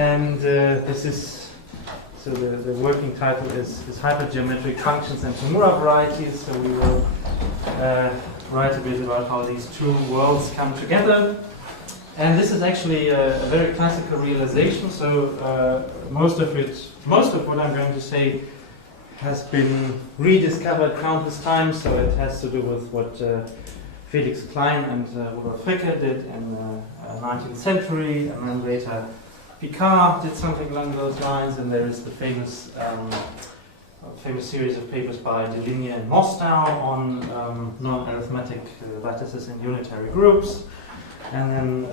And this is, so the working title is Hypergeometric Functions and Shimura Varieties. So we will write a bit about how these two worlds come together. And this is actually a very classical realization. So most of what I'm going to say has been rediscovered countless times. So it has to do with what Felix Klein and Rudolf Fricke did in the 19th century, and then later Picard did something along those lines. And there is the famous series of papers by Deligne and Mostow on non-arithmetic lattices in unitary groups. And then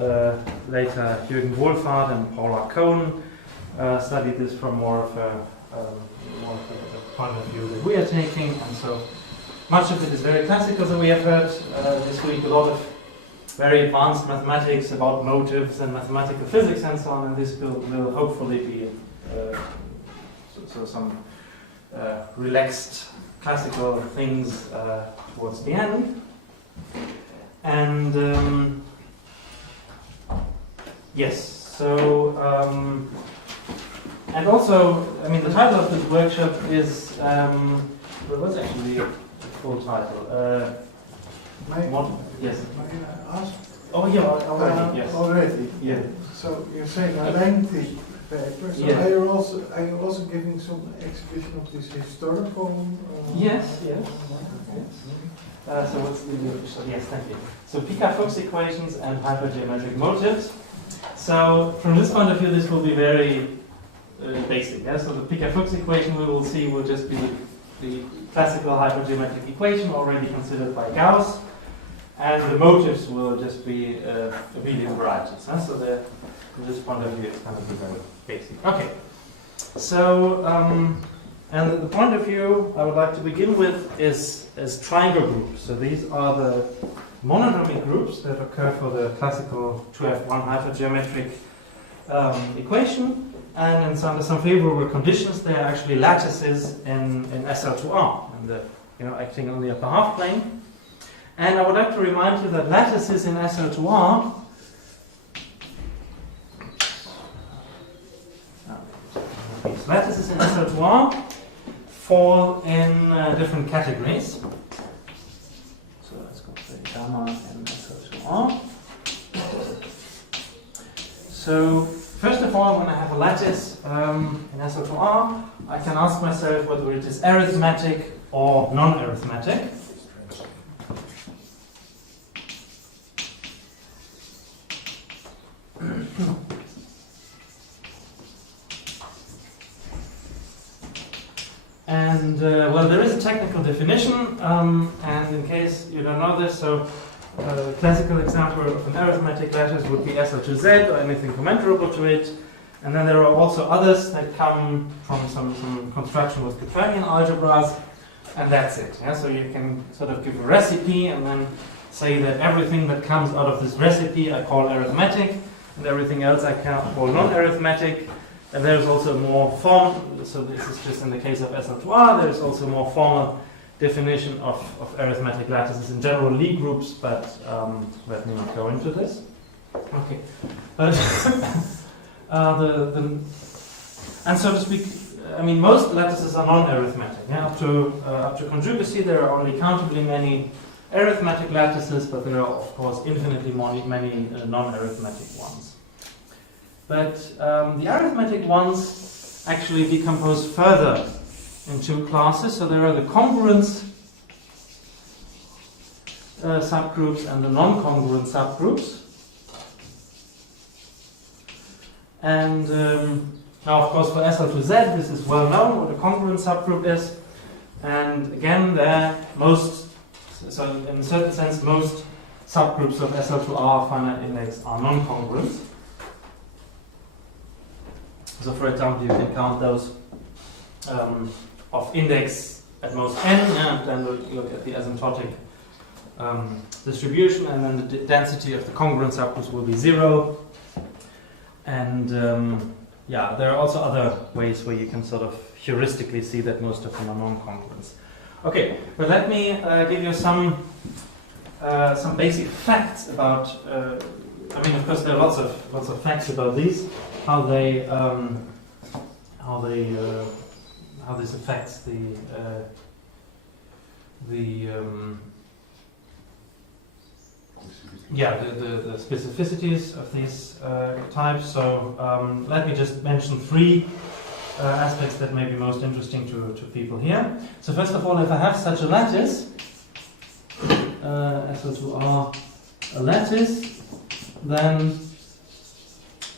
later Jürgen Wohlfahrt and Paula Cohn studied this from more of a point of view that we are taking. And so much of it is very classical. So we have heard this week a lot of very advanced mathematics about motives and mathematical physics and so on. And this will hopefully be some relaxed classical things towards the end. And yes, so and also, I mean, the title of this workshop is what's actually the full title? Yes. May I ask? Oh yeah, already. Yes. Already. Yeah. So you're saying a lengthy paper. So yeah. are you also giving some exhibition of this historical? Yes. Yes. So what's the official? Yes, thank you. So Picard-Fuchs equations and hypergeometric motives. So from this point of view, this will be very basic. Yeah? So the Picard-Fuchs equation we will see will just be the classical hypergeometric equation already considered by Gauss, and the motives will just be abelian varieties. Huh? So from this point of view, it's going to be very basic. Okay. So and the point of view I would like to begin with is triangle groups. So these are the monodromic groups that occur for the classical 2f1 hypergeometric equation, and under some favorable conditions, they are actually lattices in SL2R, and acting on the upper half plane. And I would like to remind you that lattices in SL2R fall in different categories. So let's go to gamma and SL2R. So first of all, when I have a lattice in SL2R, I can ask myself whether it is arithmetic or non-arithmetic. And well, there is a technical definition, and in case you don't know this, so a classical example of an arithmetic lattice would be SL2Z or anything commensurable to it. And then there are also others that come from some construction with Kucharczyk algebras, and that's it. Yeah? So you can sort of give a recipe and then say that everything that comes out of this recipe I call arithmetic, and everything else I can call non-arithmetic. And there's also more form, so this is just in the case of SL2R, there's also more formal definition of arithmetic lattices in general, Lie groups, but let me not go into this. Okay, but and so to speak, I mean, most lattices are non-arithmetic. Yeah? Up to conjugacy, there are only countably many arithmetic lattices, but there are of course infinitely many non-arithmetic ones. But the arithmetic ones actually decompose further in two classes. So there are the congruence subgroups and the non-congruent subgroups. And now, of course, for SL2Z, this is well known what a congruent subgroup is. And again, so in a certain sense, most subgroups of SL2R finite index are non-congruent. So, for example, you can count those of index at most n, and then look at the asymptotic distribution, and then the density of the congruent subgroups will be 0. And there are also other ways where you can sort of heuristically see that most of them are non-congruents. Okay, but let me give you some basic facts about. I mean, of course, there are lots of facts about these. how this affects the specificities of these types. So let me just mention three aspects that may be most interesting to people here. So first of all, if I have such a lattice, SO2R a lattice, then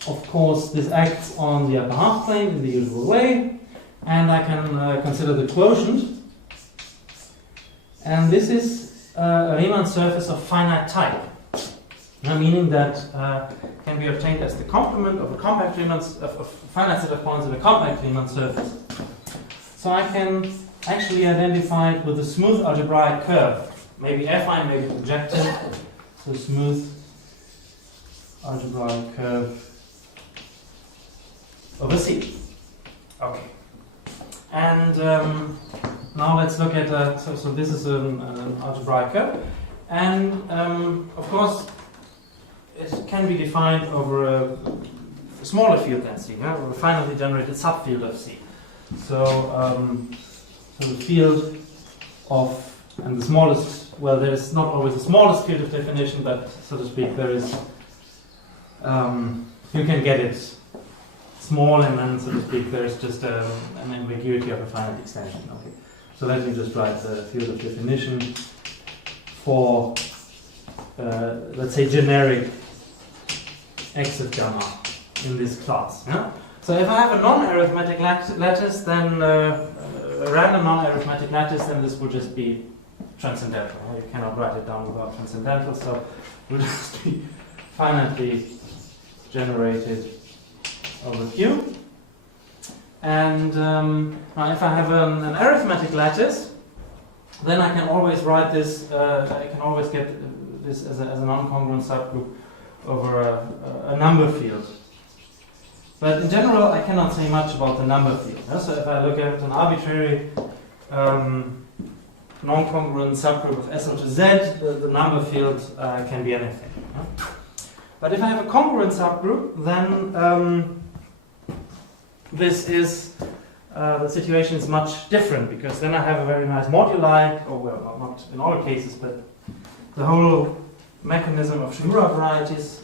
of course this acts on the upper half plane in the usual way, and I can consider the quotient. And this is a Riemann surface of finite type, meaning that can be obtained as the complement of a compact Riemann of a finite set of points in a compact Riemann surface. So I can actually identify it with a smooth algebraic curve, maybe affine, maybe projective. So smooth algebraic curve over C. Okay. And now let's look at so this is an algebraic curve, and of course it can be defined over a smaller field than C, or a finitely generated subfield of C. So the field of, and the smallest, well, there is not always the smallest field of definition, but so to speak, there is you can get it small, and then, so to speak, there is just an ambiguity of a finite extension. Okay, so let me just write the field of definition for, let's say, generic x of gamma in this class. Yeah? So if I have a non-arithmetic lattice, then a random non-arithmetic lattice, then this would just be transcendental. You cannot write it down without transcendental, so it would just be finitely generated over Q. And now if I have an arithmetic lattice, then I can always write this, I can always get this as a non-congruent subgroup over a number field. But in general, I cannot say much about the number field. So if I look at an arbitrary non-congruent subgroup of SO to Z, the number field can be anything. But if I have a congruent subgroup, then this is the situation is much different, because then I have a very nice moduli, or well, not in all cases, but the whole mechanism of Shimura varieties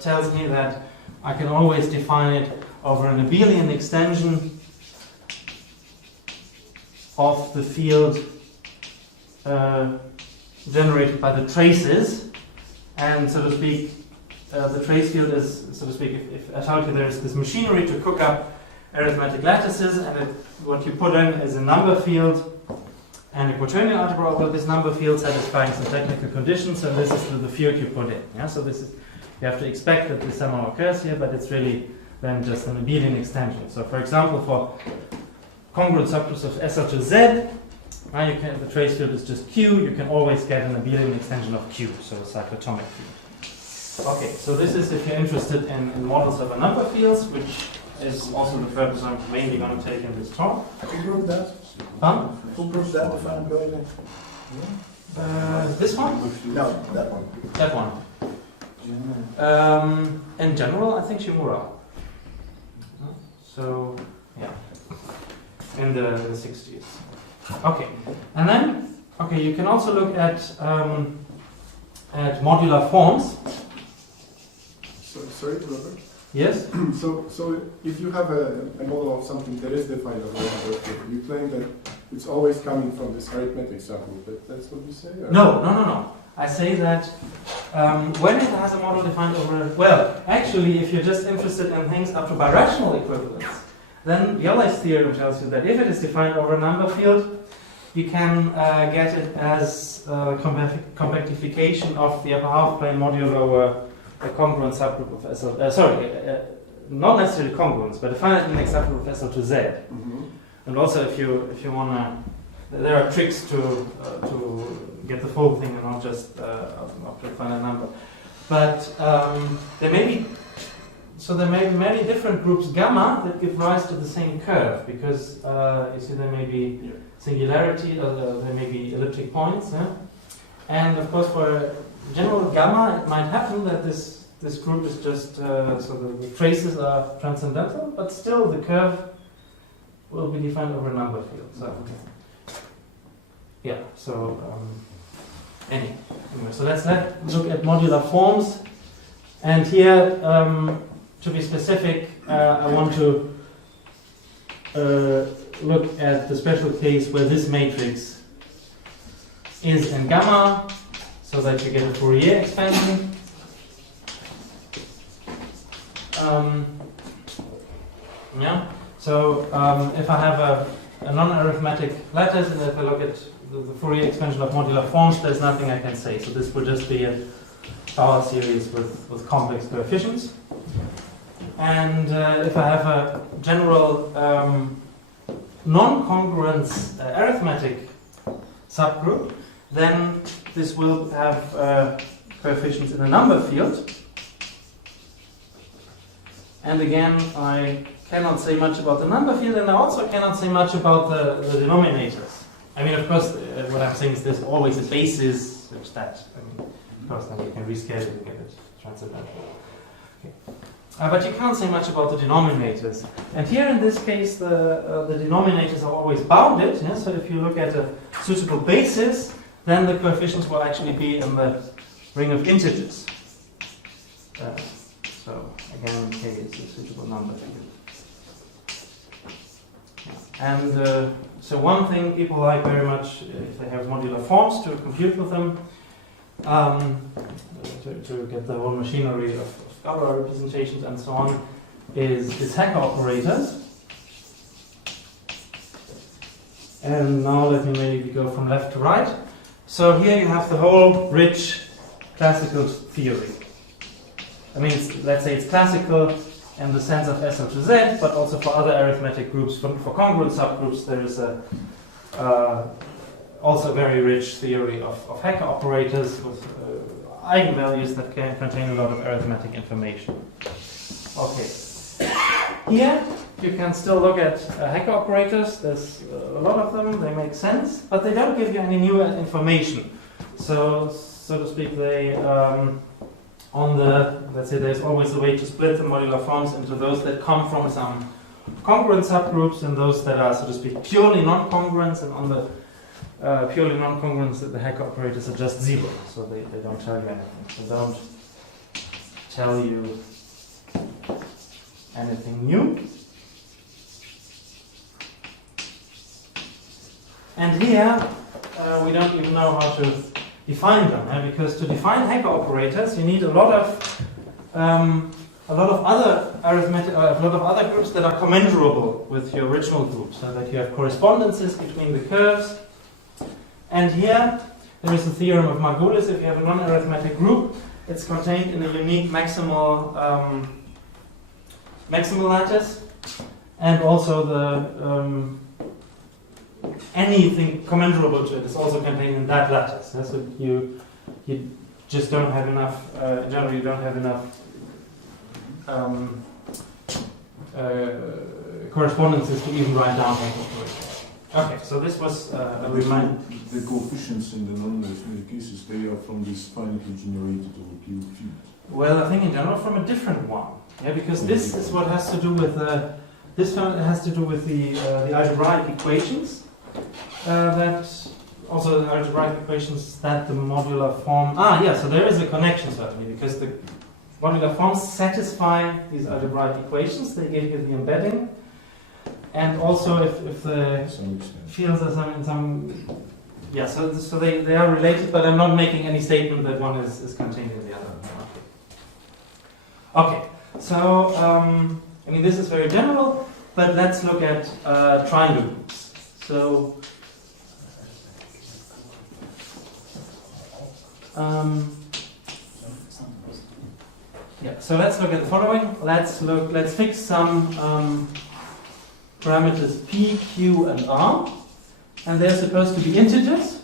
tells me that I can always define it over an abelian extension of the field generated by the traces, and so to speak, the trace field is, so to speak, if I told you there is this machinery to cook up arithmetic lattices, and what you put in is a number field and a quaternion algebra over this number field satisfying some technical conditions, and this is the field you put in. Yeah? So this is, you have to expect that this somehow occurs here, but it's really then just an abelian extension. So for example, for congruent subgroups of SL to Z, the trace field is just Q, you can always get an abelian extension of Q, so a cyclotomic field. Okay, so this is if you're interested in models over number fields, which is also the purpose I'm mainly going to take in this talk. Who proved that? Huh? Who proved that, the finability? This one? No, that one. That one. In general, I think Shimura. So, yeah. In the 60s. Okay. And then, okay, you can also look at modular forms. Sorry, Robert? Yes? So if you have a model of something that is defined over number field, you claim that it's always coming from this arithmetic subgroup. That's what you say? Or? No. I say that when it has a model defined over, well, actually, if you're just interested in things up to birational equivalence, then Euler's theorem tells you that if it is defined over a number field, you can get it as compactification of the upper half plane modulo a congruent subgroup of SL, not necessarily congruence, but a finite index subgroup of SL to Z. Mm-hmm. And also, if you wanna, there are tricks to get the full thing and not just up to a finite number. But there may be many different groups gamma that give rise to the same curve, because you see there may be singularity, there may be elliptic points, and of course for general gamma, it might happen that this this group is just so the traces are transcendental, but still the curve will be defined over a number field. So yeah, so anyway, so let's look at modular forms, and here to be specific, I want to look at the special case where this matrix is in gamma, so that you get a Fourier expansion. Yeah. So if I have a non-arithmetic lattice, and if I look at the Fourier expansion of modular forms, there's nothing I can say. So this would just be a power series with complex coefficients. And if I have a general non-congruence arithmetic subgroup, then this will have coefficients in a number field. And again, I cannot say much about the number field, and I also cannot say much about the denominators. I mean, of course, what I'm saying is there's always a basis such that, of course, then you can rescale it and get it transcendental. Okay. But you can't say much about the denominators. And here in this case, the denominators are always bounded. Yeah? So if you look at a suitable basis, then the coefficients will actually be in the ring of integers. So again, k is a suitable number field. Yeah. And so one thing people like very much, if they have modular forms to compute with them, to get the whole machinery of scalar representations and so on, is Hacker operators. And now let me maybe go from left to right. So here you have the whole rich classical theory. I mean, let's say it's classical in the sense of SL to Z, but also for other arithmetic groups. For congruent subgroups, there is also a very rich theory of Hacker operators with eigenvalues that can contain a lot of arithmetic information. Okay. Here, you can still look at Hacker operators. There's a lot of them. They make sense, but they don't give you any new information. So to speak, they let's say there's always a way to split the modular forms into those that come from some congruent subgroups and those that are, so to speak, purely non-congruent, and on the purely non-congruent, the Hacker operators are just zero, so they don't tell you anything. They don't tell you anything new. And here, we don't even know how to define them, because to define Hacker operators, you need a lot of other arithmetic, a lot of other groups that are commensurable with your original group, so that you have correspondences between the curves. And here, there is the theorem of Margulis. If you have a non-arithmetic group, it's contained in a unique maximal lattice, and also the anything commensurable to it is also contained in that lattice. Yeah? So you just don't have enough. In general, you don't have enough correspondences to even write down Hacker operators. Okay, so this was a reminder. The coefficients in the non-arithmetic cases, they are from this finitely generated over Q field. Well, I think in general from a different one. Yeah, because this is what has to do with the algebraic equations. That also the algebraic equations that the modular form. So there is a connection certainly, because the modular forms satisfy these algebraic equations. They give you the embedding, and also if the fields are so they are related, but I'm not making any statement that one is contained in the other. Okay, so I mean this is very general, but let's look at triangle groups. So so let's look at the following. Let's fix some parameters p, q, and r, and they're supposed to be integers,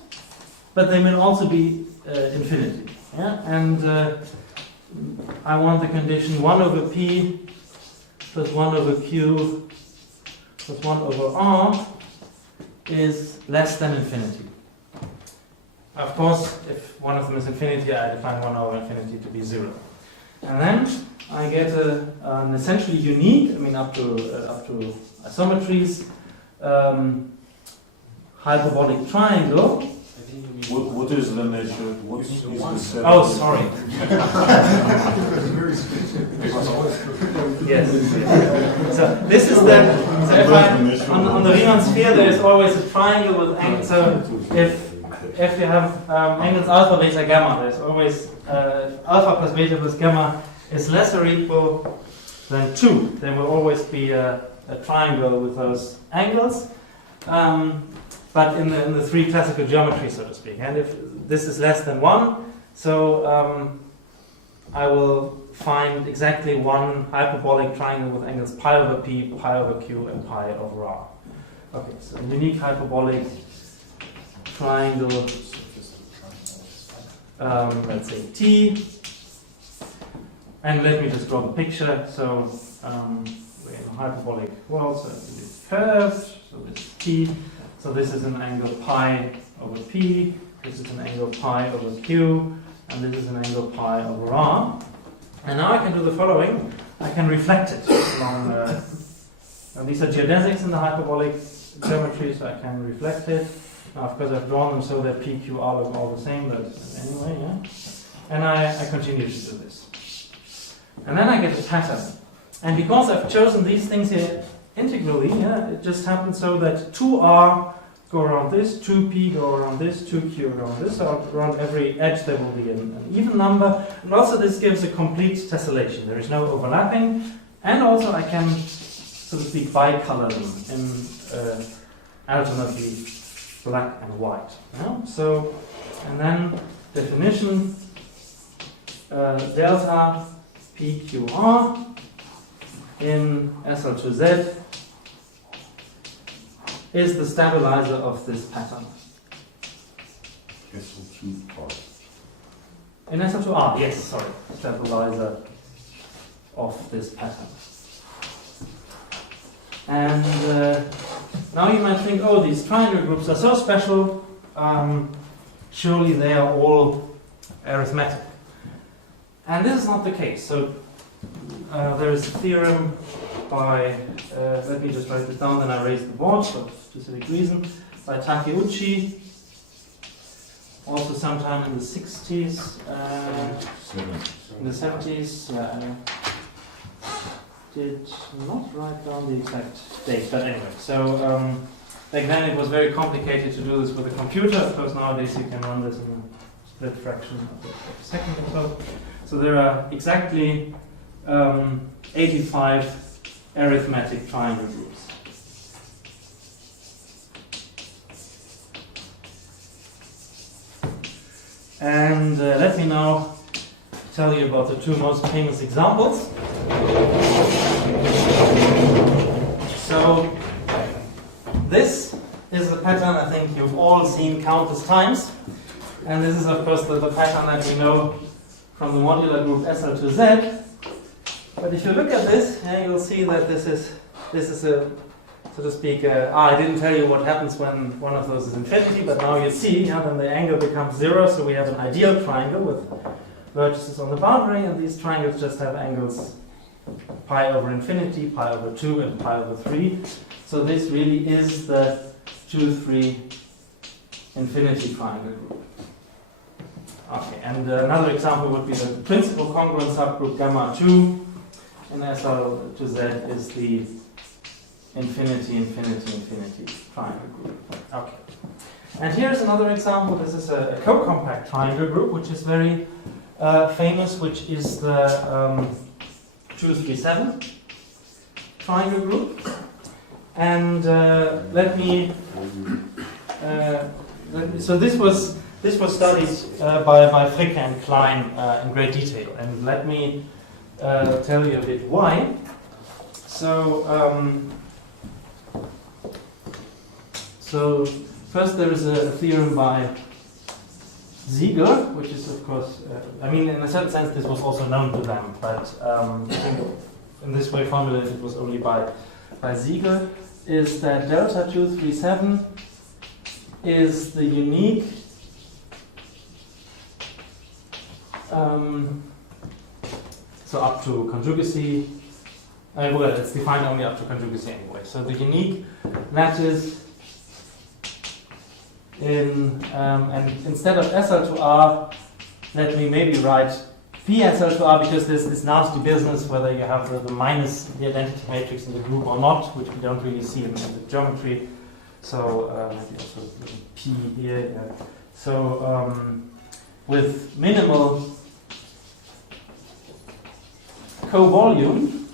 but they may also be infinity. Yeah, and I want the condition 1 over p plus 1 over q plus 1 over r is less than infinity. Of course, if one of them is infinity, I define 1 over infinity to be 0. And then I get an essentially unique, I mean up to isometries, hyperbolic triangle. What is the nature? What is the set? Oh, sorry. Yes. So this is the. So if on the Riemann sphere, there is always a triangle with angles. So if you have angles alpha, beta, gamma, there's always alpha plus beta plus gamma is less or equal than 2. There will always be a triangle with those angles. But in the three classical geometries, so to speak. And if this is less than 1, so I will find exactly one hyperbolic triangle with angles pi over p, pi over q, and pi over r. Okay, so a unique hyperbolic triangle, let's say T. And let me just draw the picture. So we're in a hyperbolic world, so it's curved, so this is T. So this is an angle pi over p, this is an angle pi over q, and this is an angle pi over r. And now I can do the following. I can reflect it along, and these are geodesics in the hyperbolic geometry, so I can reflect it. Now, of course, I've drawn them so that p, q, r look all the same, but anyway, yeah. And I continue to do this. And then I get a pattern. And because I've chosen these things here integrally, yeah, it just happens so that 2r go around this, 2p go around this, 2q around this, so around every edge there will be an even number, and also this gives a complete tessellation. There is no overlapping, and also I can, so to speak, bicolor them in alternately black and white. Yeah? So, and then definition, delta pqr in SL2Z is the stabilizer of this pattern. SL2R. In SL2R, yes, sorry, stabilizer of this pattern. And now you might think, oh, these triangle groups are so special, surely they are all arithmetic. And this is not the case. So there is a theorem by, let me just write this down, then I raise the board for a specific reason, by Takeuchi, also sometime in the 60s, in the 70s, I did not write down the exact date, but anyway, so back then it was very complicated to do this with a computer. Of course, nowadays you can run this in a split fraction of a second or so. So there are exactly 85 arithmetic triangle groups. And let me now tell you about the two most famous examples. So this is a pattern I think you've all seen countless times. And this is of course the pattern that we know from the modular group SL2Z. But if you look at this, you'll see that this is a, so to speak, I didn't tell you what happens when one of those is infinity, but now you see, then the angle becomes 0, so we have an ideal triangle with vertices on the boundary, and these triangles just have angles pi over infinity, pi over 2, and pi over 3. So this really is the 2, 3 infinity triangle group. Okay, and another example would be the principal congruent subgroup gamma 2 in SL2Z is the infinity, infinity, infinity triangle group. Okay. And here's another example. This is a co-compact triangle group, which is very famous, which is the 237 triangle group. And so this was studied by Fricke and Klein in great detail. And let me tell you a bit why. So first there is a theorem by Ziegler, which is of course, I mean in a certain sense this was also known to them, but I think in this way formulated it was only by Ziegler, is that delta 237 is the unique so up to conjugacy. Well, it's defined only up to conjugacy anyway. So the unique lattice and instead of SL to R, let me maybe write PSL to R, because there's this nasty business whether you have the minus the identity matrix in the group or not, which we don't really see in the geometry. So maybe also P here. Yeah. So with minimal co-volume.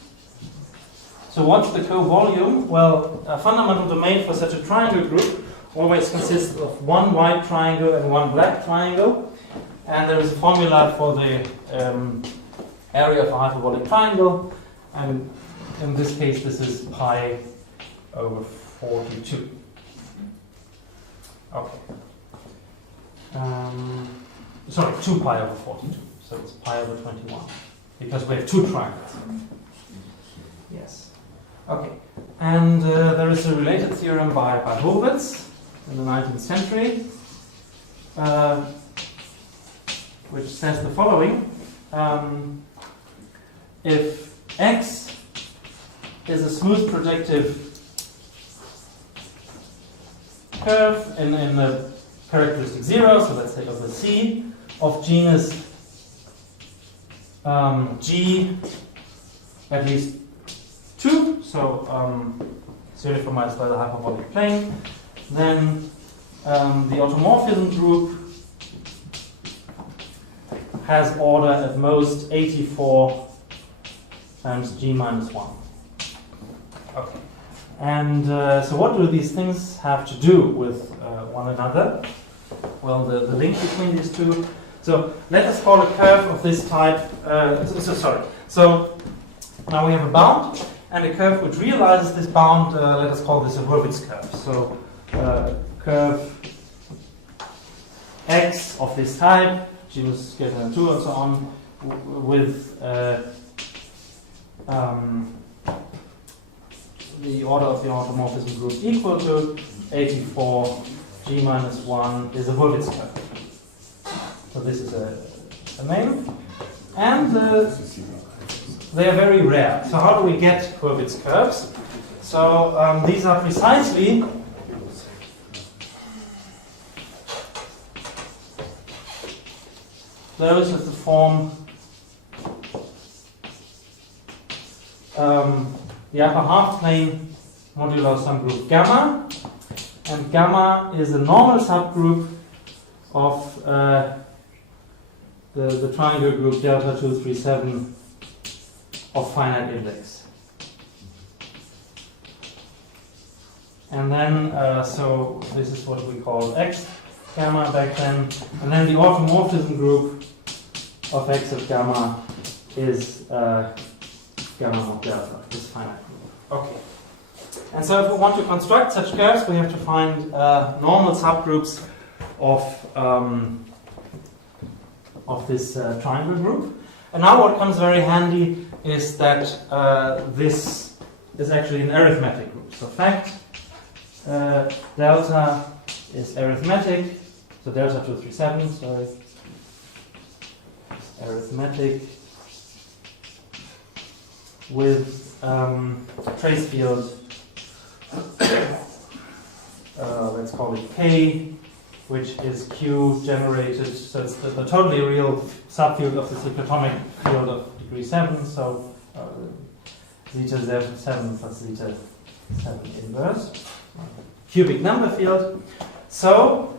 So what's the co-volume? Well, a fundamental domain for such a triangle group always consists of one white triangle and one black triangle. And there is a formula for the area of a hyperbolic triangle. And in this case, this is pi over 42. Okay. Sorry, 2 pi over 42. So it's pi over 21. Because we have two triangles. Yes. Okay. And there is a related theorem by Hurwitz in the 19th century, which says the following. If X is a smooth projective curve in the characteristic 0, so let's say of the C, of genus G at least 2, so it's uniformized by the hyperbolic plane, then the automorphism group has order at most 84 times G minus 1. Okay. And so what do these things have to do with one another? Well, the link between these two. So let us call a curve of this type. So now we have a bound and a curve which realizes this bound. Let us call this a Hurwitz curve. So curve X of this type, genus greater 2 and so on, with the order of the automorphism group equal to 84 G minus 1 is a Hurwitz curve. So this is a name. And they are very rare. So how do we get Hurwitz curves? So these are precisely those with the form the upper half plane modular subgroup gamma, and gamma is a normal subgroup of the triangle group delta 237 of finite index. And then, so this is what we call X gamma back then, and then the automorphism group of X of gamma is gamma of delta, this finite group. Okay. And so if we want to construct such curves, we have to find normal subgroups of this triangle group. And now what comes very handy is that this is actually an arithmetic group. So fact delta is arithmetic, so delta 237, sorry, arithmetic with trace field, let's call it K, which is Q generated, so it's the totally real subfield of the cyclotomic field of degree 7, so zeta 7 plus zeta 7 inverse, cubic number field. So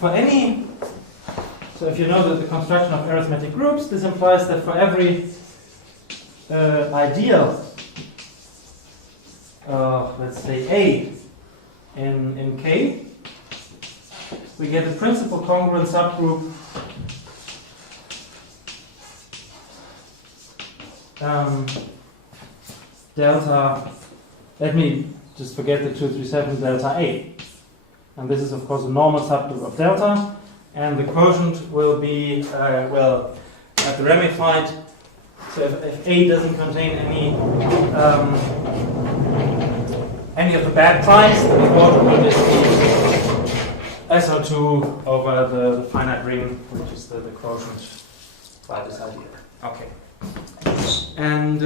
for any, so if you know that the construction of arithmetic groups, this implies that for every ideal, let's say A in K, we get a principal congruent subgroup delta, let me just forget the 237 delta A. And this is of course a normal subgroup of delta, and the quotient will be, well, at the ramified, so if A doesn't contain any of the bad primes, then the quotient will just be SO2 over the finite ring, which is the quotient by this idea. Okay. And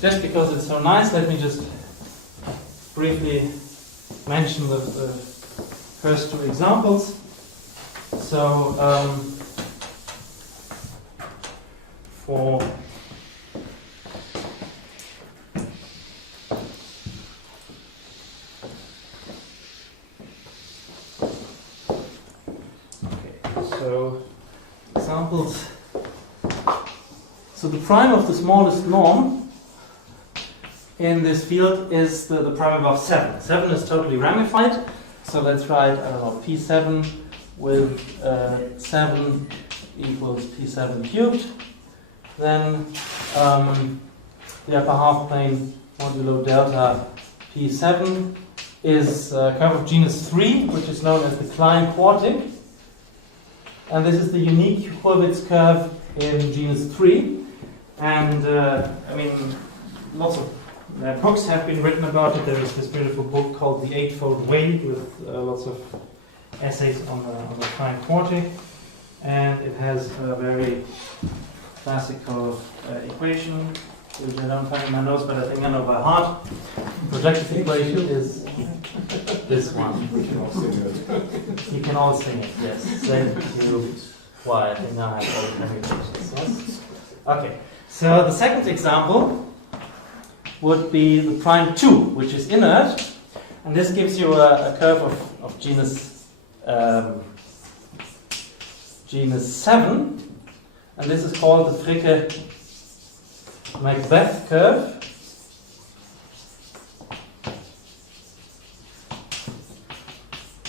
just because it's so nice, let me just briefly mention the first two examples. So for so examples. So the prime of the smallest norm in this field is the prime above 7. 7 is totally ramified. So let's write, I don't know, P7 with 7 equals P7 cubed. Then the upper half plane modulo delta P7 is a curve of genus 3, which is known as the Klein quartic. And this is the unique Hurwitz curve in genus 3. And I mean, lots of books have been written about it. There is this beautiful book called The Eightfold Way with lots of essays on the Klein quartic. And it has a very classical equation, which I don't find in my notes, but I think I know by heart. Projective equation is this one. You can all sing it, yes. Z cubed y. I think now I have all the permutations, yes? Okay, so the second example would be the prime 2, which is inert. And this gives you a curve of genus 7. And this is called the Fricke-Macbeth curve.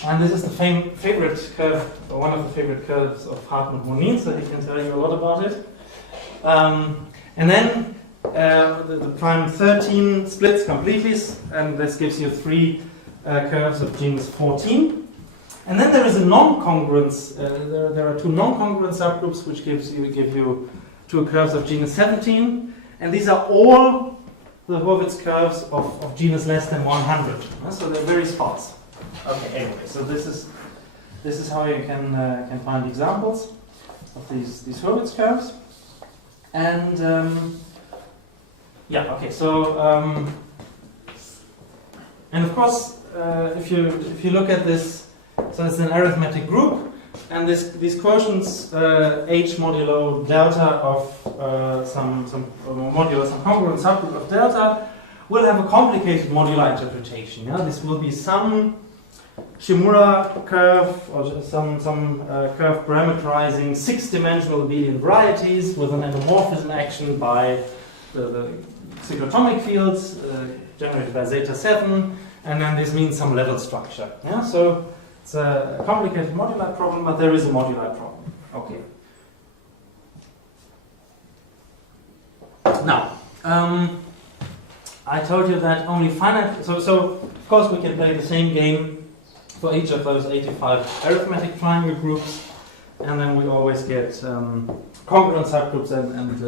And this is the favorite curve, or one of the favorite curves of Hartmut Monin, so he can tell you a lot about it. And then the prime 13 splits completely, and this gives you 3 curves of genus 14. And then there is a non-congruence. There are 2 non-congruent subgroups, which give you 2 curves of genus 17, and these are all the Hurwitz curves of genus less than 100. So they're very sparse. Okay. Anyway, so this is how you can find examples of these Hurwitz curves. And yeah. Okay. So and of course, if you look at this. So it's an arithmetic group, and these quotients h modulo delta of some congruent subgroup of delta will have a complicated modular interpretation. Yeah? This will be some Shimura curve or some curve parameterizing 6-dimensional abelian varieties with an endomorphism action by the cyclotomic fields generated by zeta 7, and then this means some level structure. Yeah? So it's a complicated modular problem, but there is a modular problem. Okay. Now, I told you that only finite. So of course we can play the same game for each of those 85 arithmetic triangle groups, and then we always get congruent subgroups and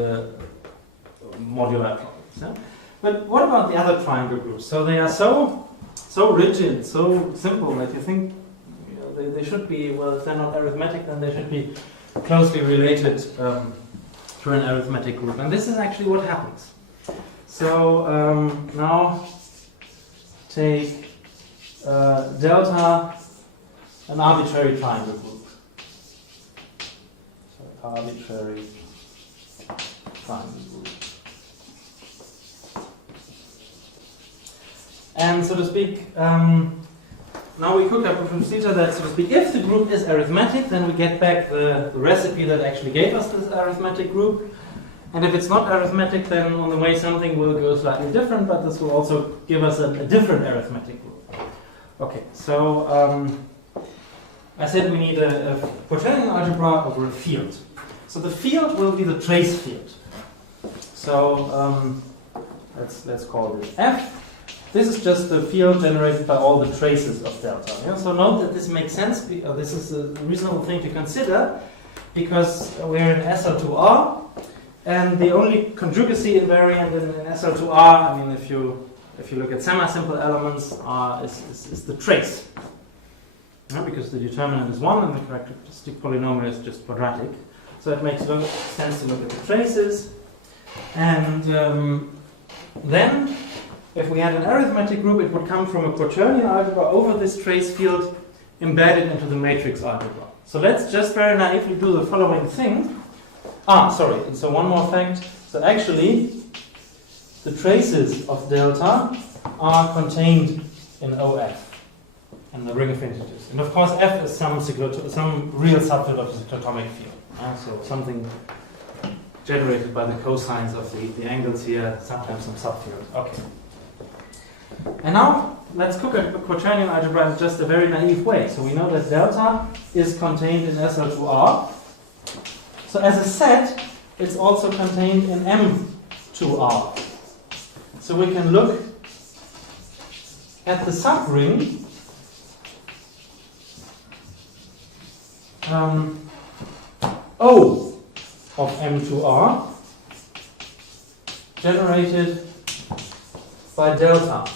modular problems. Yeah? But what about the other triangle groups? So they are so rigid, so simple that you think. They should be, well, if they're not arithmetic, then they should be closely related to an arithmetic group. And this is actually what happens. So now take delta, an arbitrary triangle group. So arbitrary triangle group. And so to speak, now we cook up a procedure that, so to speak, if the group is arithmetic, then we get back the recipe that actually gave us this arithmetic group. And if it's not arithmetic, then on the way something will go slightly different, but this will also give us a different arithmetic group. Okay, so I said we need a quaternion algebra over a field. So the field will be the trace field. So let's call this F. This is just the field generated by all the traces of delta. Yeah? So note that this makes sense. This is a reasonable thing to consider because we're in SL2R, and the only conjugacy invariant in SL2R, I mean, if you look at semi-simple elements, is the trace. Yeah? Because the determinant is 1 and the characteristic polynomial is just quadratic. So So it makes sense to look at the traces. And then, if we had an arithmetic group, it would come from a quaternion algebra over this trace field embedded into the matrix algebra. So let's just very naively do the following thing. So one more fact. So actually, the traces of delta are contained in OF, in the ring of integers. And of course, F is some real subfield of the cyclotomic field. So something generated by the cosines of the angles here, sometimes some subfield. Okay. And now, let's look at quaternion algebra in just a very naive way. So we know that delta is contained in SL2R. So as a set, it's also contained in M2R. So we can look at the subring O of M2R generated by delta.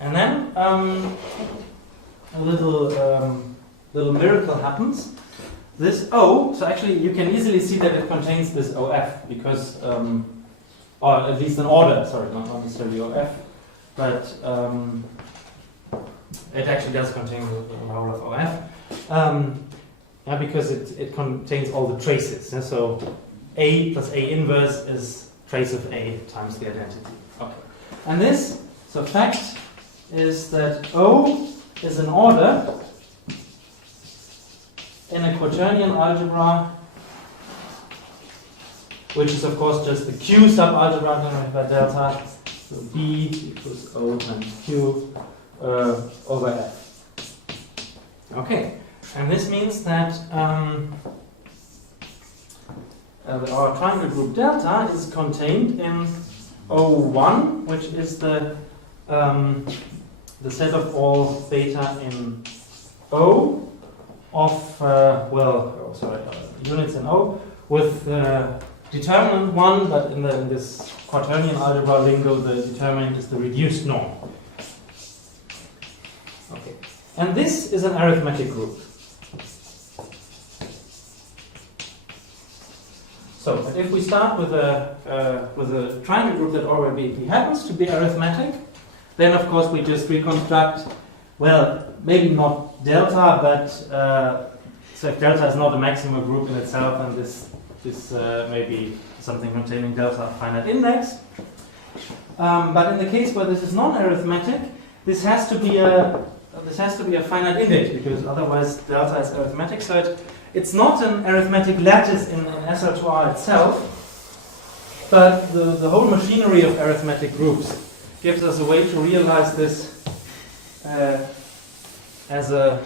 And then a little miracle happens. This O, so actually you can easily see that it contains this OF because, or at least an order, sorry, not necessarily OF, but it actually does contain the whole of OF. Because it contains all the traces. So A plus A inverse is trace of A times the identity. Okay. And this, so fact is that O is an order in a quaternion algebra, which is of course just the Q subalgebra generated by delta. So B equals O times Q over F. Okay. And this means that our triangle group delta is contained in O1, which is the set of all beta in O of units in O with determinant 1, but in this quaternion algebra lingo, the determinant is the reduced norm. Okay, and this is an arithmetic group. So, but if we start with a triangle group that already happens to be arithmetic, then of course we just reconstruct, well, maybe not delta, but so if delta is not a maximum group in itself, then this may be something containing delta finite index. But in the case where this is non-arithmetic, this has to be a finite index because otherwise delta is arithmetic. So it's not an arithmetic lattice in SL2R itself, but the whole machinery of arithmetic groups gives us a way to realize this as a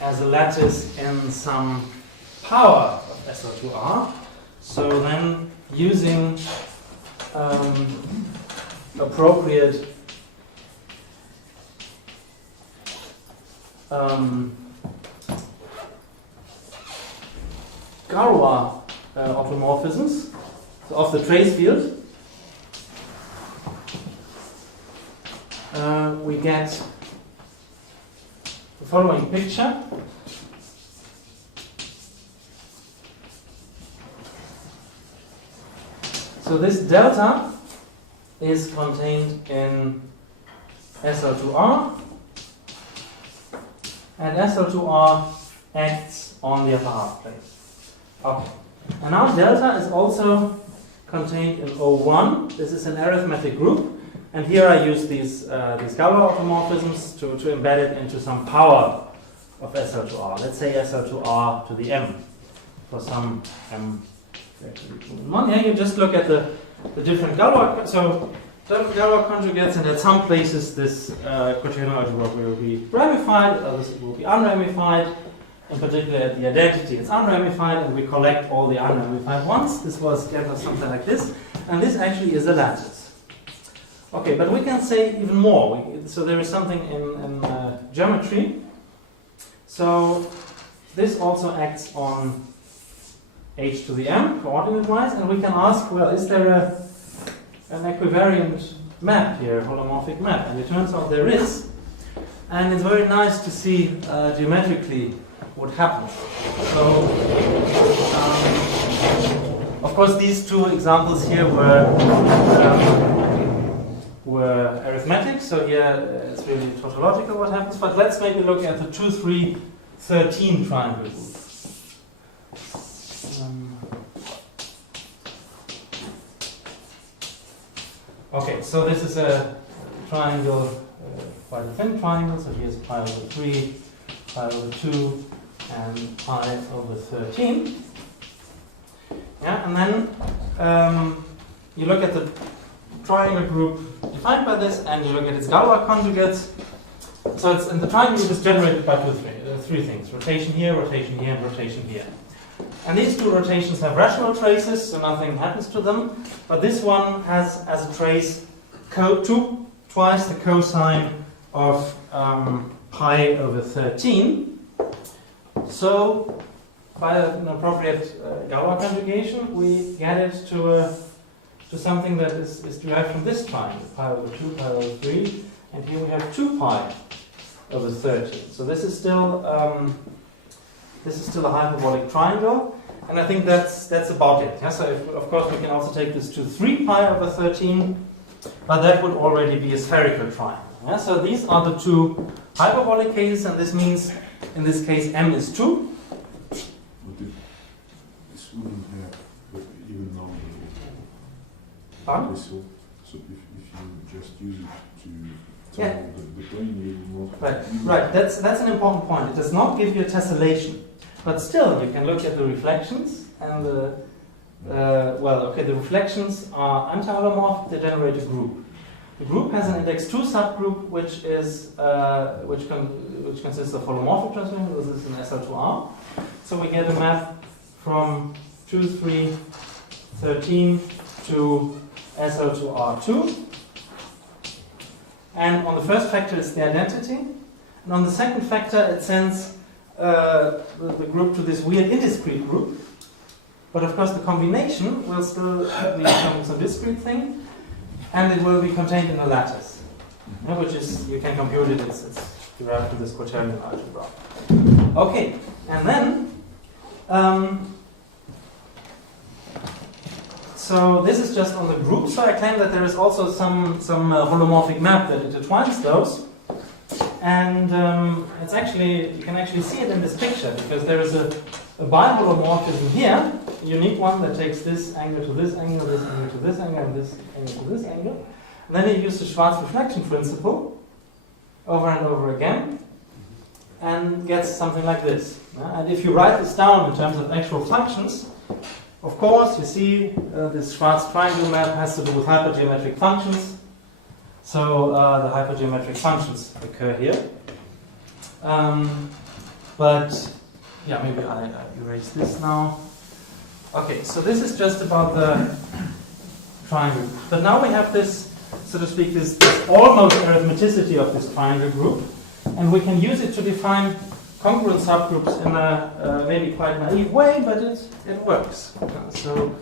lattice in some power of SL2R. So then using appropriate Galois automorphisms of the trace field, we get the following picture. So this delta is contained in SL2R, and SL2R acts on the upper half plane. Okay. And now delta is also contained in O1. This is an arithmetic group, and here I use these Galois automorphisms to embed it into some power of SL2R. Let's say SL2R to the m for some m. Here you just look at the different Galois. So Galois conjugates, and at some places this quaternion algebra will be ramified, at others it will be unramified. In particular, at the identity, it's unramified, and we collect all the unramified ones. This was given something like this, and this actually is a lattice. Okay, but we can say even more. So there is something in geometry. So this also acts on h to the m, coordinate-wise, and we can ask, well, is there an equivariant map here, holomorphic map? And it turns out there is, and it's very nice to see geometrically would happen. So, of course, these two examples here were arithmetic, so here it's really tautological what happens, but let's maybe look at the 2, 3, 13 triangle group. Okay, so this is a triangle, quite a thin triangle, so here's pi over 3, pi over 2, and pi over 13. Yeah, and then you look at the triangle group defined by this, and you look at its Galois conjugates. So it's, and the triangle group is generated by three things: rotation here, and rotation here. And these two rotations have rational traces, so nothing happens to them. But this one has as a trace twice the cosine of pi over 13. So by an appropriate Galois conjugation, we get it to something that is derived from this triangle: pi over 2, pi over 3, and here we have 2 pi over 13. So this is still a hyperbolic triangle, and I think that's about it. Yeah? So of course we can also take this to 3 pi over 13, but that would already be a spherical triangle. Yeah? So these are the two hyperbolic cases, and this means in this case m is 2. But this wouldn't have even number. Pardon? So if you just use it to tell Yeah. the plane will not Right, right. That's an important point. It does not give you a tessellation, but still you can look at the reflections and the the reflections are anti-holomorphic. They generate a group. The group has an index 2 subgroup, which is which consists of holomorphic transformation. This is an SL2R. So we get a map from 2, 3, 13 to SL2R2. And on the first factor it's the identity, and on the second factor it sends the group to this weird indiscrete group. But of course the combination will still be some discrete thing, and it will be contained in a lattice, which is, you can compute it, it's derived from this quaternion algebra. Okay, and then so this is just on the group, so I claim that there is also some holomorphic map that intertwines those. And it's actually, you can actually see it in this picture, because there is a biholomorphism here, a unique one that takes this angle to this angle, this angle to this angle, and this angle to this angle. And then you use the Schwarz reflection principle over and over again, and gets something like this. And if you write this down in terms of actual functions, of course, you see this Schwarz triangle map has to do with hypergeometric functions. So the hypergeometric functions occur here. But yeah, maybe I erase this now. Okay, so this is just about the triangle. But now we have this, so to speak, this almost arithmeticity of this triangle group, and we can use it to define congruent subgroups in a maybe quite naive way, but it works. So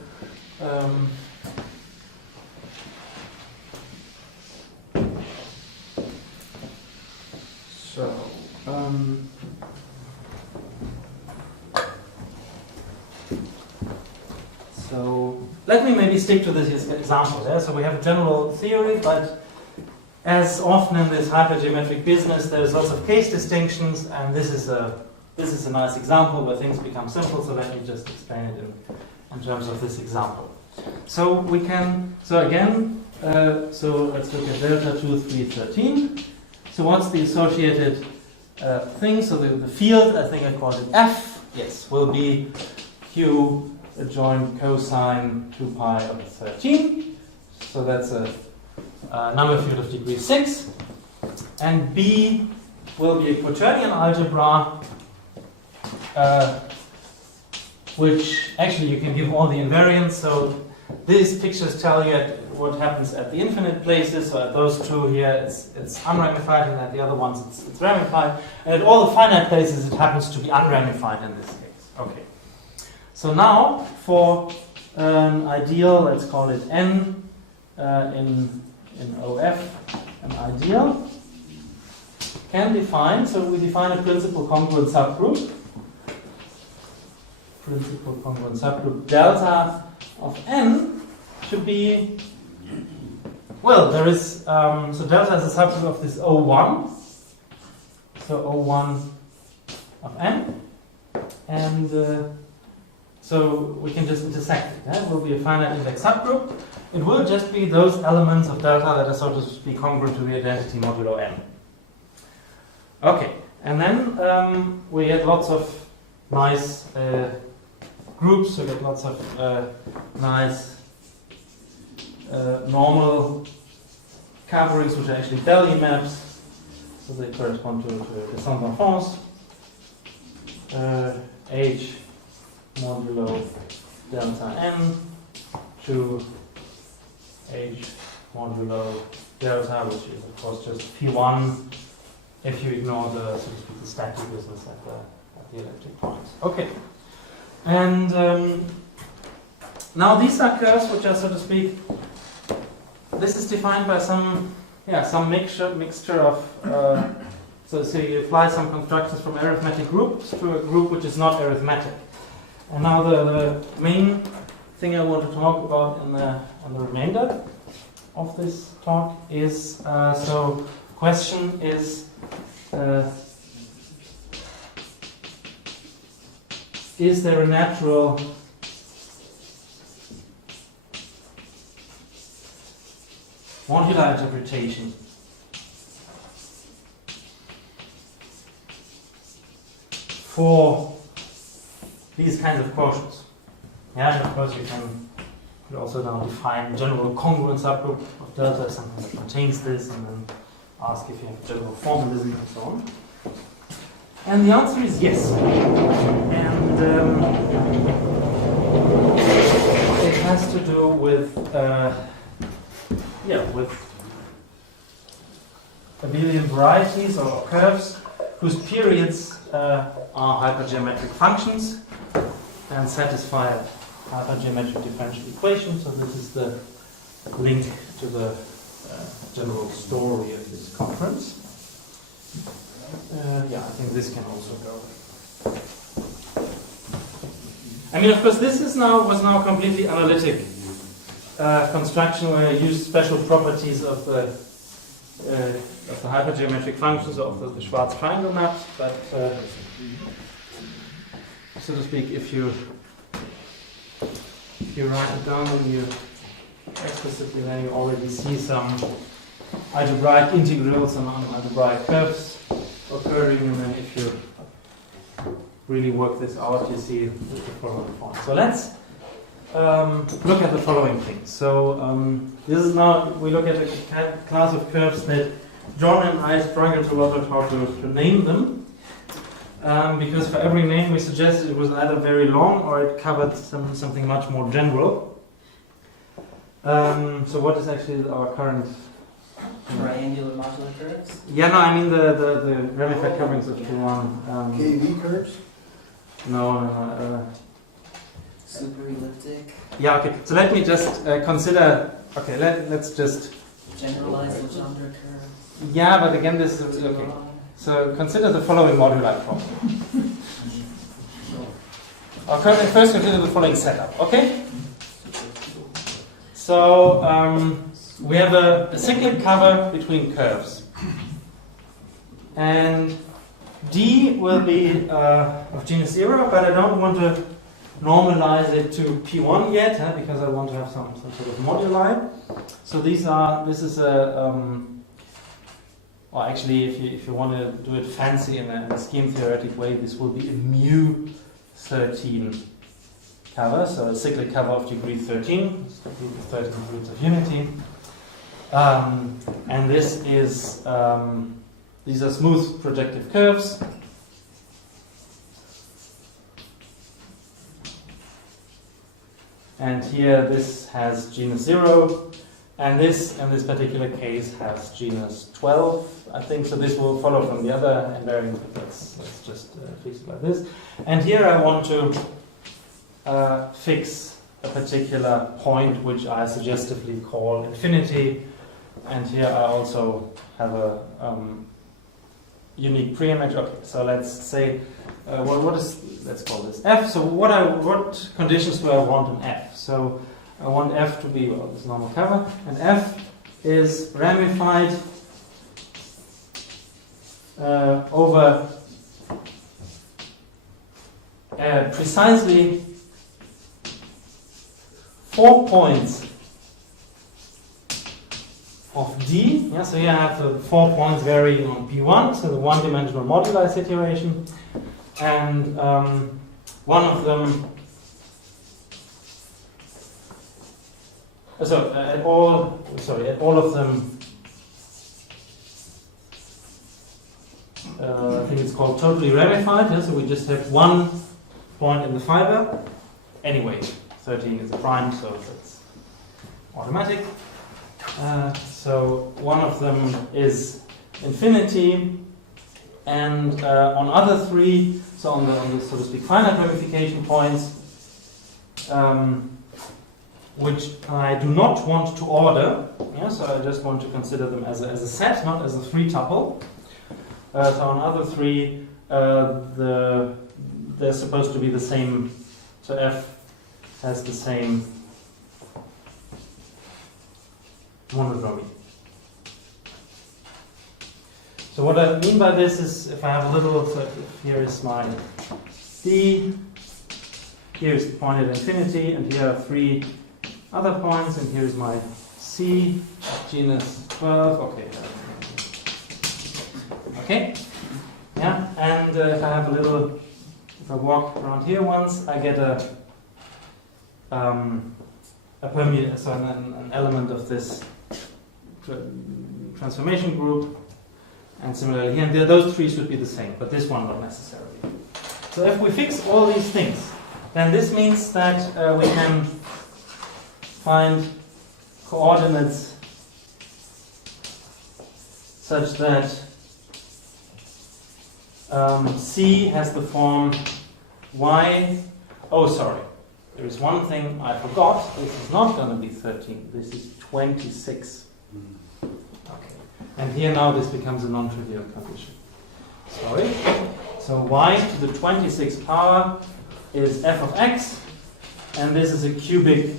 So let me maybe stick to this example. Yeah? So we have a general theory, but as often in this hypergeometric business, there's lots of case distinctions, and this is a nice example where things become simple. So let me just explain it in terms of this example. So we can, so again, so let's look at delta 2, 3, 13. So what's the associated thing? So the field, I think I called it F, yes, will be Q adjoint cosine 2 pi over 13. So that's a number field of degree 6. And B will be a quaternion algebra, which actually you can give all the invariants. So these pictures tell you what happens at the infinite places. So at those two here, it's unramified, and at the other ones, it's ramified. And at all the finite places, it happens to be unramified in this case. Okay. So now, for an ideal, let's call it N in OF, an ideal, can define, so we define a principal congruent subgroup. principal congruent subgroup delta of n should be, well, there is, so delta is a subgroup of this O1, so O1 of n, and so we can just intersect it. It will be a finite index subgroup. It will just be those elements of delta that are, so to speak, congruent to the identity modulo n. Okay, and then we get lots of nice groups, we get lots of nice normal coverings, which are actually value maps, so they correspond to the Descent d'Enfance, H modulo delta n to H modulo delta, which is of course just P1 if you ignore the, so to speak, the static business at the electric points. Okay, and now these are curves which are, so to speak, this is defined by some mixture of so you apply some constructions from arithmetic groups to a group which is not arithmetic. And now the main thing I want to talk about in the remainder of this talk is, so question is there a natural modular interpretation for these kinds of quotients? Yeah, and of course you could also now define general congruent subgroup of delta as something that contains this, and then ask if you have general formalism and so on. And the answer is yes. And it has to do with with abelian varieties or curves whose periods are hypergeometric functions and satisfy hypergeometric differential equation. So this is the link to the general story of this conference. I think this can also go. I mean, of course, this was now completely analytic construction where I used special properties of the hypergeometric functions of the Schwarz triangle maps, but so to speak, if you write it down and you explicitly, then you already see some algebraic integrals and algebraic curves occurring, and then if you really work this out, you see the following form. So let's look at the following things. So this is now, we look at a class of curves that John and I struggled a lot of how to name them, because for every name we suggested it was either very long or it covered something much more general. So what is actually our current triangular modular curves? Yeah, no, I mean the ramified coverings of Q1. KV curves? No. Super elliptic? Yeah, okay. So let me just consider. Okay, let's just generalized Legendre curve? Yeah, but again, this is okay. So consider the following moduli problem. Okay, first consider the following setup. Okay. So we have a cyclic cover between curves, and D will be of genus 0, but I don't want to normalize it to P1 yet, because I want to have some sort of moduli. So this is a or actually, if you want to do it fancy in a scheme theoretic way, this will be a mu 13 cover, so a cyclic cover of degree 13, it's the group of 13 roots of unity. And this is, these are smooth projective curves. And here this has genus 0, and this, in this particular case, has genus 12, I think. So this will follow from the other invariants, but let's just fix it like this. And here I want to fix a particular point, which I suggestively call infinity. And here I also have a unique preimage. Okay, so let's say let's call this f. So what conditions do I want in f? So I want f to be, well, this normal cover, and f is ramified over precisely 4 points of D. Yeah, so here I have the 4 points varying on P1, so the one-dimensional moduli situation, and one of them. At all of them. I think it's called totally ramified. Yeah? So we just have one point in the fiber. Anyway, 13 is a prime, so it's automatic. So one of them is infinity, and on other three, so on the so to speak finite ramification points, which I do not want to order. Yeah, so I just want to consider them as a set, not as a three tuple. So on other three, they're supposed to be the same. So f has the same monodromy. So what I mean by this is, if I have a little, so here is my D, here is the point at infinity, and here are three other points, and here is my C, genus 12. Okay, yeah, and if I have a little, if I walk around here once, I get a permeate, so an element of this transformation group, and similarly here, and those three should be the same, but this one not necessarily. So if we fix all these things, then this means that we can find coordinates such that C has the form y. Oh, sorry. There is one thing I forgot. This is not going to be 13. This is 26. Okay. And here now this becomes a non-trivial condition. Sorry. So y to the 26th power is f of x, and this is a cubic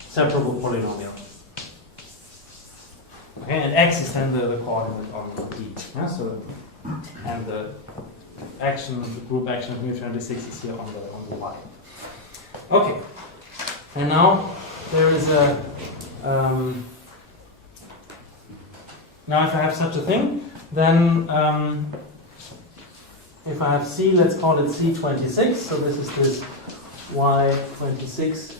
separable polynomial. Okay, and x is then the coordinate on D. Yeah, so, and the group action of mu26 is here on the y. Okay, and now there is a now if I have such a thing, then if I have C, let's call it C26. So this is this y26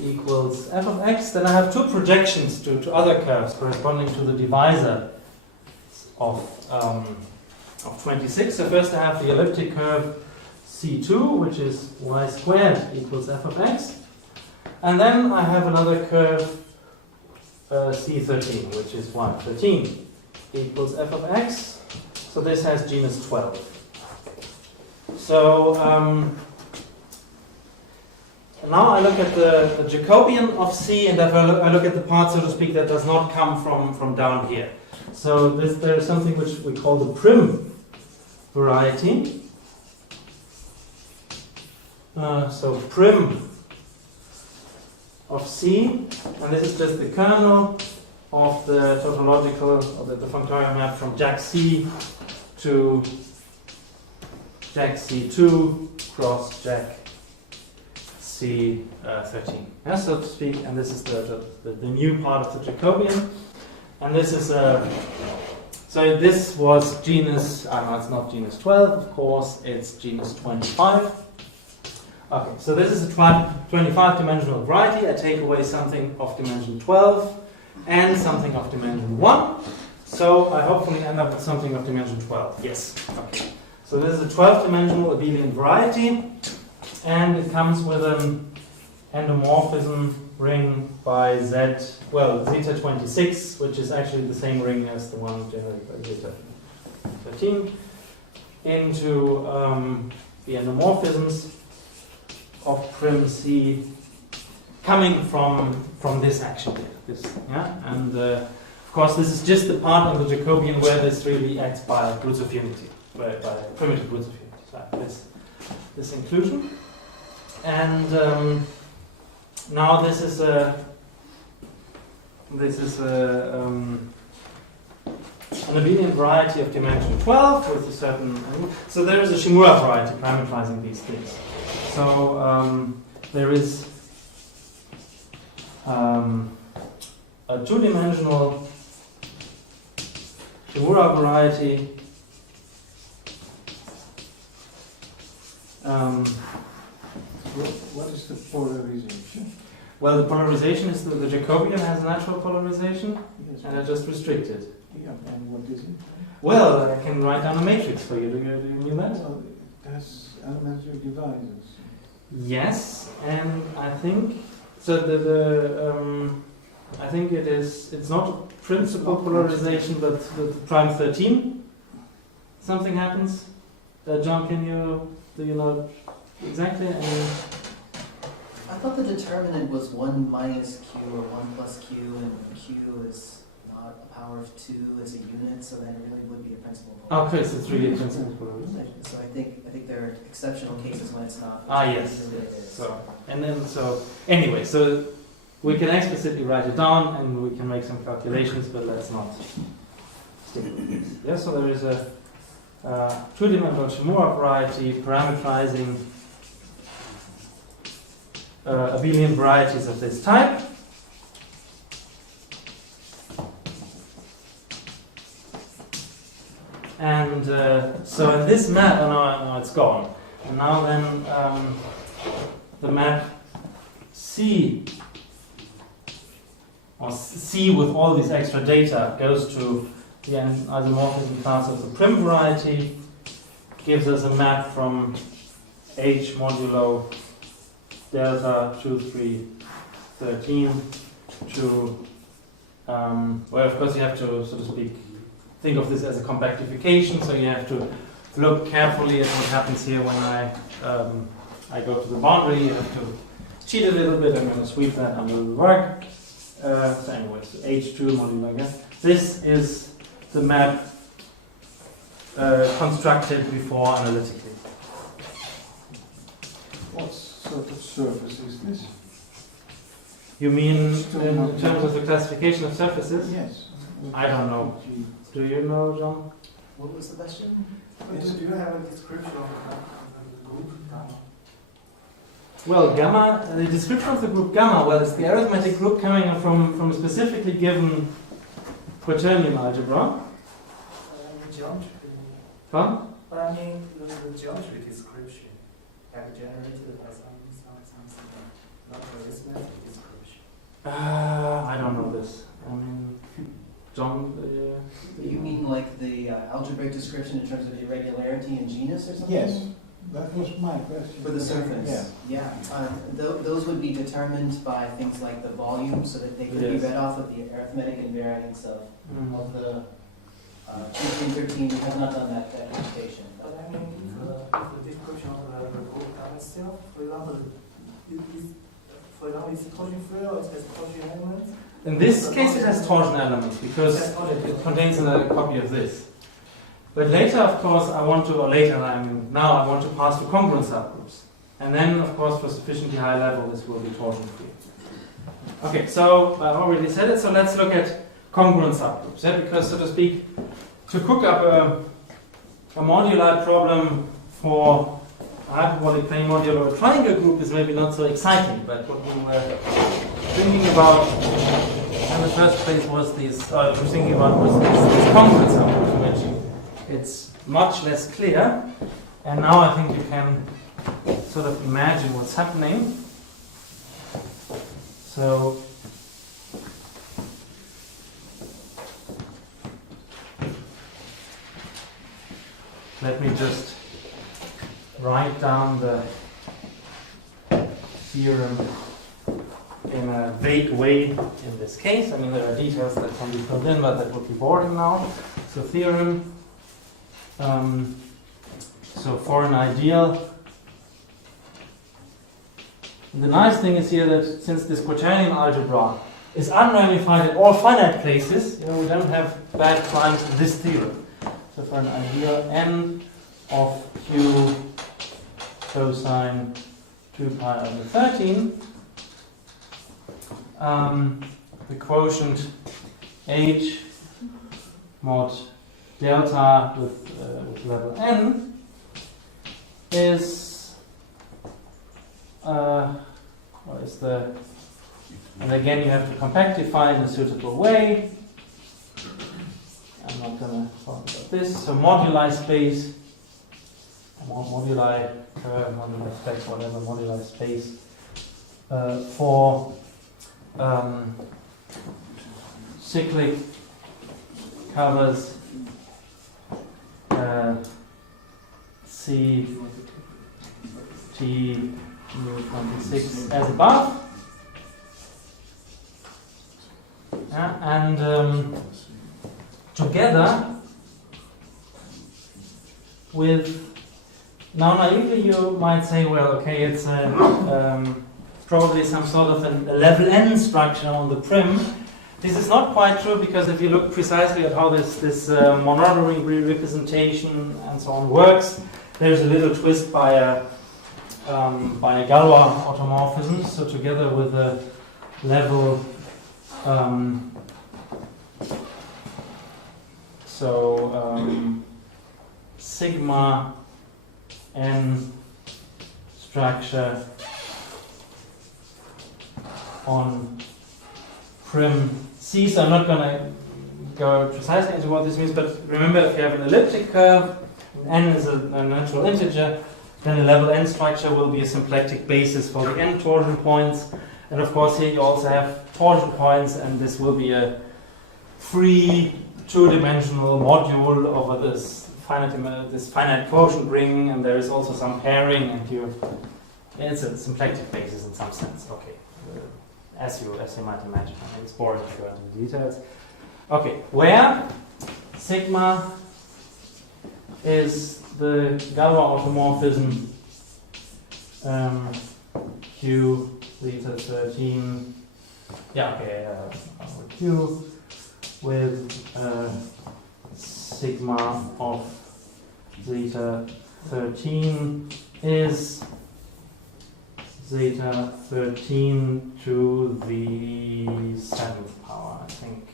equals f of x. Then I have two projections to other curves corresponding to the divisor of 26. So first I have the elliptic curve C2, which is y squared equals f of x. And then I have another curve C13, which is y13 equals f of x. So this has genus 12. So now I look at the Jacobian of C, and I look at the part, so to speak, that does not come from down here. So there is something which we call the Prim Variety. So Prim of C, and this is just the kernel of the tautological, or the functorial map from Jack C to Jack C2 cross Jack C13, yeah, so to speak, and this is the new part of the Jacobian, and this is so this was genus, no, it's not genus 12, of course, it's genus 25. Okay, so this is a 25-dimensional variety. I take away something of dimension 12 and something of dimension 1, so I hopefully end up with something of dimension 12. Yes. Okay. So this is a 12-dimensional abelian variety, and it comes with an endomorphism ring by zeta 26, which is actually the same ring as the one generated by zeta 13, into the endomorphisms of Prim C coming from this action here. This, yeah? And course, this is just the part of the Jacobian where this really acts by roots of unity, by primitive roots of unity. So this inclusion. And now this is an abelian variety of dimension 12 with a certain. So there is a Shimura variety parameterizing these things. So there is a two-dimensional Shimura variety. What is the polarization? Well, the polarization is the Jacobian has a natural polarization, Yes, and I just restrict it. yeah, and what is it? Well, I can write down a matrix for you. Do you mean that? Well, it has elementary divisors. Yes, and I think so. I think it's not a principal polarization, but with prime 13, something happens. John, do you know exactly? I thought the determinant was 1 minus q or 1 plus q, and q is not a power of 2 as a unit, so then it really would be a principal polarization. Okay, so it's really a principal polarization. So I think there are exceptional cases when it's not. Yes. Really it is. So anyway, so we can explicitly write it down and we can make some calculations, but let's not stick with this. Yeah, so there is a two-dimensional Shimura variety parameterizing abelian varieties of this type. And so in this map, no, it's gone. And now then the map C, or C with all these extra data, goes to the isomorphism class of the Prim variety, gives us a map from H modulo delta 2, 3, 13 to, well, of course you have to, so to speak, think of this as a compactification, so you have to look carefully at what happens here when I go to the boundary. You have to cheat a little bit. I'm going to sweep that and it will work. So anyway, so H2 modulo, I guess. This is the map constructed before analytically. What sort of surface is this? You mean in terms of the classification of surfaces? Yes. I don't know. Do you know, John? What was the question? Yes. Do you have a description of the group gamma? Well, gamma, the description of the group gamma, well, it's the arithmetic group coming from a specifically given quaternion algebra. The geometry. Huh? But I mean the geometry description, like generated by something, not arithmetic description. I don't know this. I mean, John. You mean like the algebraic description in terms of irregularity and genus or something? Yes, that was my question. For the surface? Yeah. Those would be determined by things like the volume, so that they could be Yes. read off of the arithmetic invariance of Mm. the 13. We have not done that computation. But I mean, the description of the group gamma itself, for example, it's torsion free or it has torsion elements. In this case, it has torsion elements because it contains a copy of this. But later, of course, I want to pass to congruent subgroups. And then, of course, for sufficiently high level, this will be torsion free. Okay, so I already said it, so let's look at congruent subgroups. Yeah? Because, so to speak, to cook up a modular problem for a hyperbolic plane modular or a triangle group is maybe not so exciting, but what we were thinking about in the first place was this congruent subgroup, which it's much less clear, and now I think you can sort of imagine what's happening. So let me just write down the theorem in a vague way in this case. I mean, there are details that can be filled in, but that would be boring now. So theorem, so for an ideal, the nice thing is here that since this quaternion algebra is unramified at all finite places, you know, we don't have bad primes in this theorem. So for an ideal n of q cosine 2 pi over 13, the quotient h mod delta with level n is what is the, and again you have to compactify in a suitable way. I'm not going to talk about this. So moduli space, moduli curve, moduli specs, whatever, moduli space for cyclic covers C T mu 26 as above. And together with, now naively you might say, well, okay, it's probably some sort of a level n structure on the prim. This is not quite true, because if you look precisely at how this monodromy representation and so on works, there's a little twist by a Galois automorphism. So together with a level sigma n structure on prim C. So I'm not going to go precisely into what this means, but remember, if you have an elliptic curve, n is a natural integer, then a level n structure will be a symplectic basis for the n torsion points. And of course here you also have torsion points, and this will be a free two-dimensional module over this finite quotient ring, and there is also some pairing, and it's a symplectic basis in some sense. Okay, as you might imagine. I mean, it's boring to go into the details. Okay, where sigma is the Galois automorphism Q theta 13. Yeah, okay, Q with sigma of zeta 13 is zeta 13 to the 7th power, I think.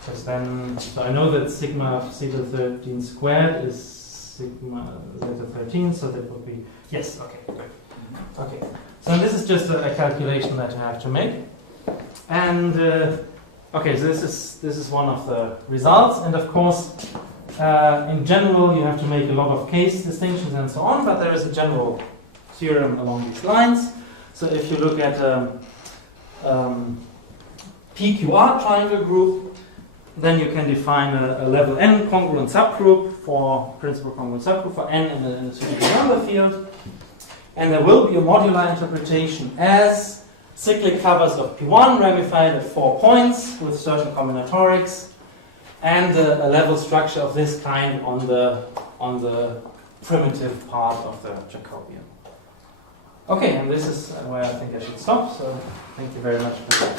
Because then, so I know that sigma of zeta 13 squared is sigma zeta 13, so that would be, yes, okay, good. Okay, so this is just a calculation that you have to make. And okay, so this is one of the results, and of course, in general, you have to make a lot of case distinctions and so on, but there is a general theorem along these lines. So if you look at PQR triangle group, then you can define a level n congruent subgroup for principal congruent subgroup for n in a suitable number field, and there will be a modular interpretation as cyclic covers of P1 ramified at 4 points with certain combinatorics, and a level structure of this kind on the primitive part of the Jacobian. Okay, and this is where I think I should stop, so thank you very much for that.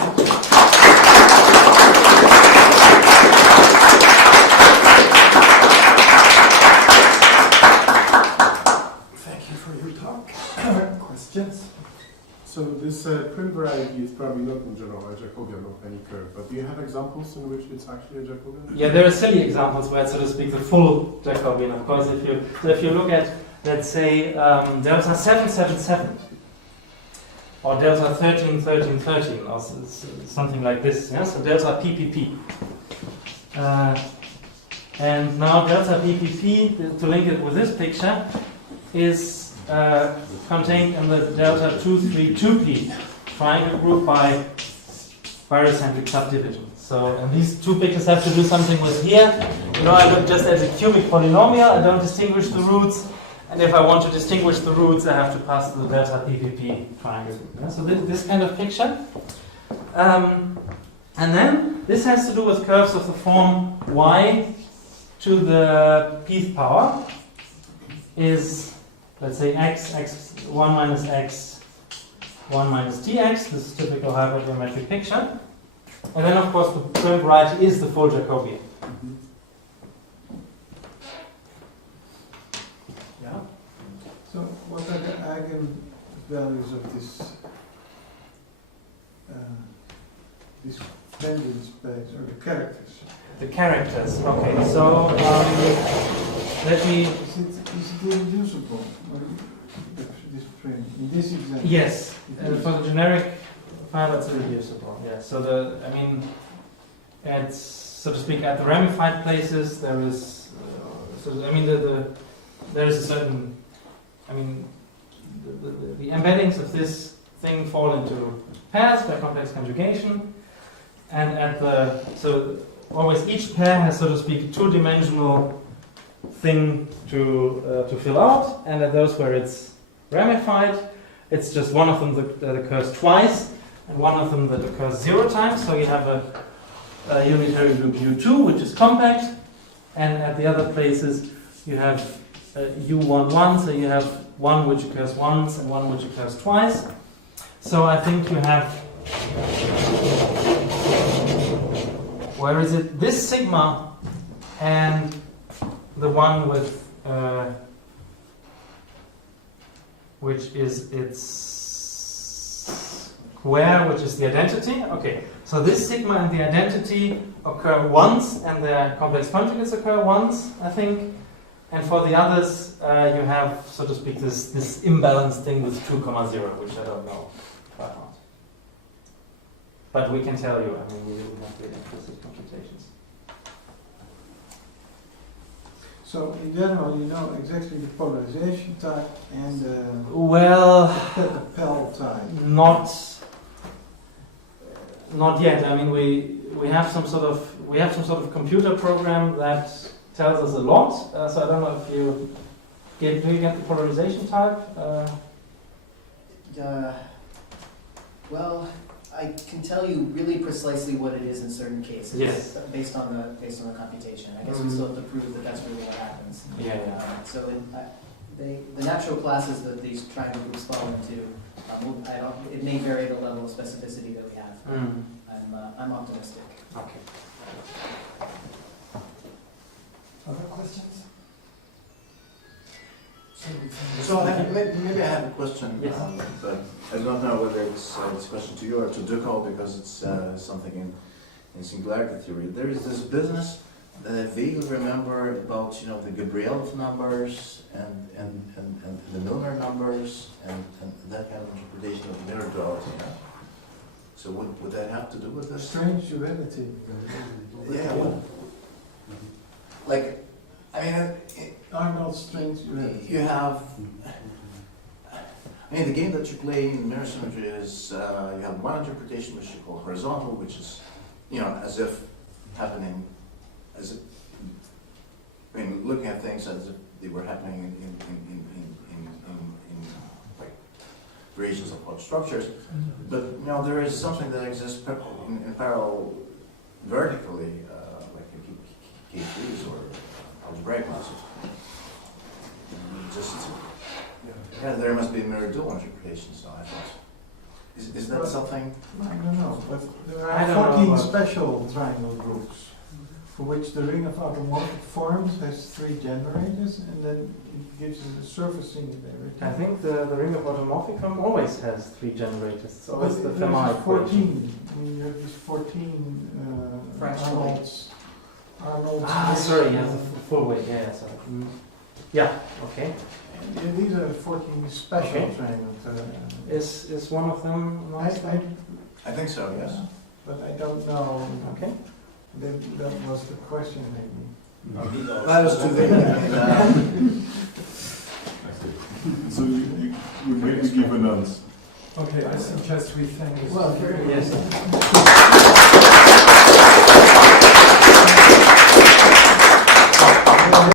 Thank you for your talk. Questions? So this Prim variety is probably not in general a Jacobian of any curve, but do you have examples in which it's actually a Jacobian? Yeah, there are silly examples where it's, so to speak, the full Jacobian. Of course, if you look at, let's say, delta 777 or delta 13 13 13 or something like this. Yeah, so delta PPP. And now delta PPP, to link it with this picture, is contained in the delta 232P triangle group by barycentric subdivision. So, and these two pictures have to do something with here. You know, I look just at a cubic polynomial, I don't distinguish the roots, and if I want to distinguish the roots, I have to pass the delta PPP triangle group. Yeah? So this kind of picture. And then this has to do with curves of the form y to the pth power is, let's say, x1 minus x 1 minus dx. This is typical hypergeometric picture. And then, of course, the Prim variety is the full Jacobian. Yeah. So what are the eigenvalues of this tangent space, or the characters? The characters. Okay, so let me. Is it irreducible, or this Prim, in this example? Yes, for the generic file, it's irreducible. Yeah. So it's, so to speak, at the ramified places there is. There is a certain. The embeddings of this thing fall into pairs by complex conjugation, and always each pair has, so to speak, a two-dimensional thing to fill out, and at those where it's ramified, it's just one of them that occurs twice, and one of them that occurs 0 times. So you have a unitary group U2, which is compact, and at the other places you have U11, so you have one which occurs once and one which occurs twice. So I think you have, where is it? This sigma and the one with, which is its square, which is the identity. Okay, so this sigma and the identity occur once, and the complex conjugates occur once, I think. And for the others, you have, so to speak, this imbalanced thing with 2, 0, which I don't know by heart. But we can tell you, we will have the implicit computations. So in general, you know exactly the polarization type and the Pell type. Not yet. We have some sort of computer program that tells us a lot. So I don't know if do you get the polarization type? Well, I can tell you really precisely what it is in certain cases. Yes. Based on the computation. I guess we still have to prove that that's really what happens. Yeah. So the natural classes that these triangle groups fall into, it may vary the level of specificity that we have. I'm optimistic. Okay. Other questions? So maybe I have a question, Yes. but I don't know whether it's this question to you or to Ducko, because it's something in singularity theory. There is this business that I vaguely remember about, the Gabrielov numbers and the Milner numbers and that kind of interpretation of mirror duality. Yeah? So would that have to do with this? Strange duality. Yeah. Well, Arnold's strange duality. you have. The game that you play in mirror symmetry is you have one interpretation which you call horizontal, which is, as if happening, looking at things as if they were happening in like variations of plot structures. But there is something that exists in parallel vertically, like in K3s or algebraic classes. There must be a mirror dual interpretation, so I thought. Is that something? I don't know, but there I are don't 14 know. special triangle groups for which the ring of automorphic forms has 3 generators, and then it gives us a surface singularity. I think the ring of automorphic form always has 3 generators. It's always the There's Fermat equation. 14. You have these 14 Fractional. Arnold's. Sorry, yeah, the full way. Yeah, sorry. Yeah, okay. And these are 14 special Okay. triangles. Is one of them nice? I think so, yes. But I don't know. Okay. That was the question, maybe. That was too vague. So you maybe give an answer. Okay, I suggest we thank Yes.